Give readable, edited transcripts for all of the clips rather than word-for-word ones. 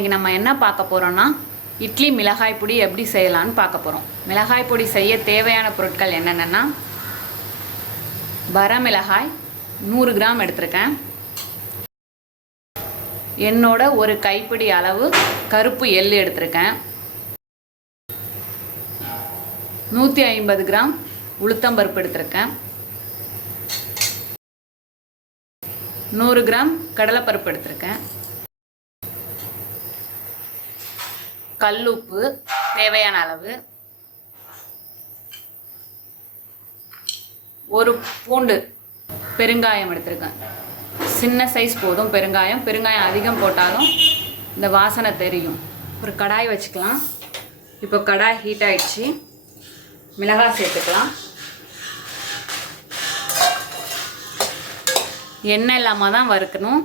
இன்றைக்கி நம்ம என்ன பார்க்க போகிறோன்னா இட்லி மிளகாய் பொடி எப்படி செய்யலான்னு பார்க்க போகிறோம். மிளகாய் பொடி செய்ய தேவையான பொருட்கள் என்னென்னா, வரமிளகாய் 100 கிராம் எடுத்திருக்கேன். என்னோட ஒரு கைப்பிடி அளவு கருப்பு எள்ளு எடுத்திருக்கேன். 150 கிராம் உளுத்தம்பருப்பு எடுத்திருக்கேன். 100 கிராம் கடலைப்பருப்பு எடுத்திருக்கேன். கல்லுப்பு தேவையான அளவு, ஒரு பூண்டு, பெருங்காயம் எடுத்திருக்கேன். சின்ன சைஸ் போதும் பெருங்காயம். பெருங்காயம் அதிகம் போட்டாலும் இந்த வாசனை தெரியும். ஒரு கடாய் வச்சுக்கலாம். இப்போ கடாய் ஹீட் ஆயிடுச்சு. மிளகாய் சேர்த்துக்கலாம். எண்ணெய் இல்லாமல் தான் வறுக்கணும்.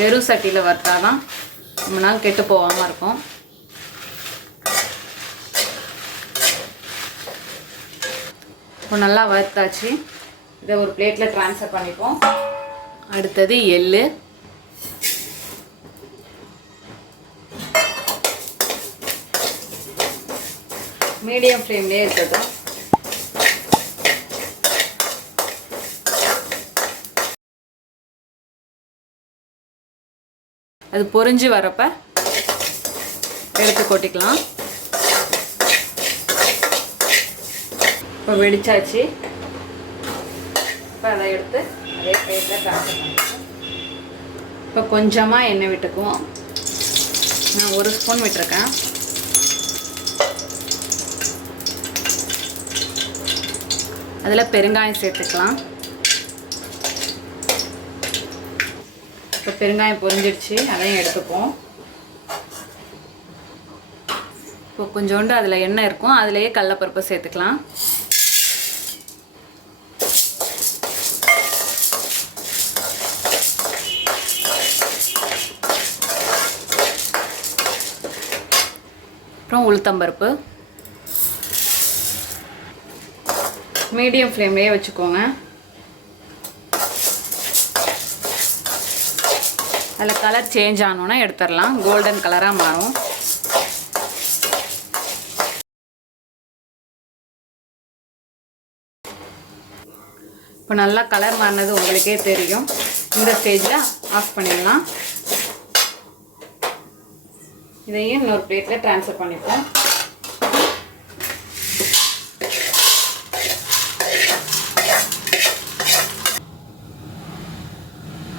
வெறும் சட்டியில் வறுத்தாதான் ரொம்ப நாள் கெட்டு போகாமல் இருக்கும். இப்போ நல்லா வறுத்தாச்சு. இதை ஒரு பிளேட்டில் ட்ரான்ஸ்ஃபர் பண்ணிப்போம். அடுத்தது எள்ளு, மீடியம் ஃப்ளேம்லேயே இருக்கட்டும். அது பொரிஞ்சு வரப்ப எடுத்து கொட்டிக்கலாம். இப்போ வெடிச்சாச்சு. இப்போ அதை எடுத்து அதே பிளேட்டில் ட்ரான்ஸ்ஃபர் பண்ணிக்கலாம். இப்போ கொஞ்சமாக எண்ணெய் விட்டுக்குவோம். நான் 1 ஸ்பூன் விட்டுருக்கேன். அதில் பெருங்காயம் சேர்த்துக்கலாம். இப்போ பெருங்காயம் பொரிஞ்சிடுச்சு, அதையும் எடுத்துப்போம். இப்போ கொஞ்சோண்டு அதில் எண்ணெய் இருக்கும், அதிலேயே கடலைப்பருப்பு சேர்த்துக்கலாம். அப்புறம் உளுத்தம்பருப்பு மீடியம் ஃப்ளேம்லேயே வச்சுக்கோங்க. அதில் கலர் சேஞ்ச் ஆனோன்னா எடுத்துடலாம். கோல்டன் கலராக மாறும். இப்போ நல்லா கலர் மாறினது உங்களுக்கே தெரியும். இந்த ஸ்டேஜில் ஆஃப் பண்ணிடலாம். இதையும் இன்னொரு பிளேட்டில் ட்ரான்ஸ்ஃபர் பண்ணிப்போம்.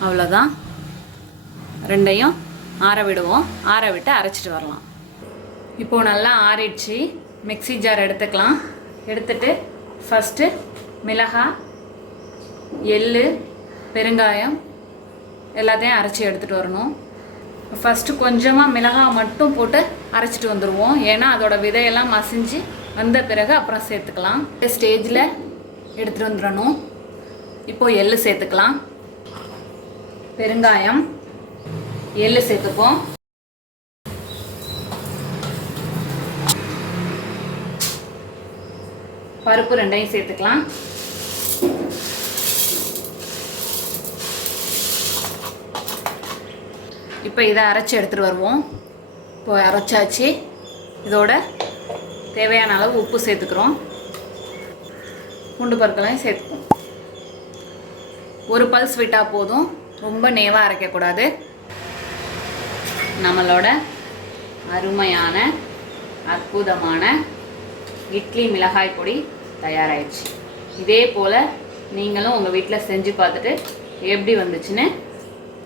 அவ்வளோதான். ரெண்டையும் ஆற விடுவோம். ஆற விட்டு அரைச்சிட்டு வரலாம். இப்போது நல்லா ஆறிடுச்சு. மிக்ஸி ஜார் எடுத்துக்கலாம். எடுத்துட்டு ஃபஸ்ட்டு மிளகாய், எள்ளு, பெருங்காயம் எல்லாத்தையும் அரைச்சி எடுத்துகிட்டு வரணும். ஃபஸ்ட்டு கொஞ்சமாக மிளகாய் மட்டும் போட்டு அரைச்சிட்டு வந்துடுவோம். ஏன்னா அதோட விதையெல்லாம் மசிஞ்சு வந்த பிறகு அப்புறம் சேர்த்துக்கலாம். ஸ்டேஜில் எடுத்துகிட்டு வந்துடணும். இப்போது எள்ளு சேர்த்துக்கலாம். பெருங்காயம், எள்ளு சேர்த்துப்போம். பருப்பு ரெண்டையும் சேர்த்துக்கலாம். இப்போ இதை அரைச்சி எடுத்துகிட்டு வருவோம். இப்போ அரைச்சாச்சு. இதோட தேவையான அளவு உப்பு சேர்த்துக்கிறோம். பூண்டு பருக்கெல்லாம் சேர்த்துப்போம். ஒரு பல்ஸ் விட்டால் போதும், ரொம்ப நேவாக அரைக்கக்கூடாது. நம்மளோட அருமையான அற்புதமான இட்லி மிளகாய் பொடி தயாராகிடுச்சு. இதே போல் நீங்களும் உங்கள் வீட்டில் செஞ்சு பார்த்துட்டு எப்படி வந்துச்சுன்னு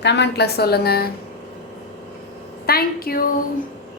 கமெண்ட்டில் சொல்லுங்கள். தேங்க்யூ.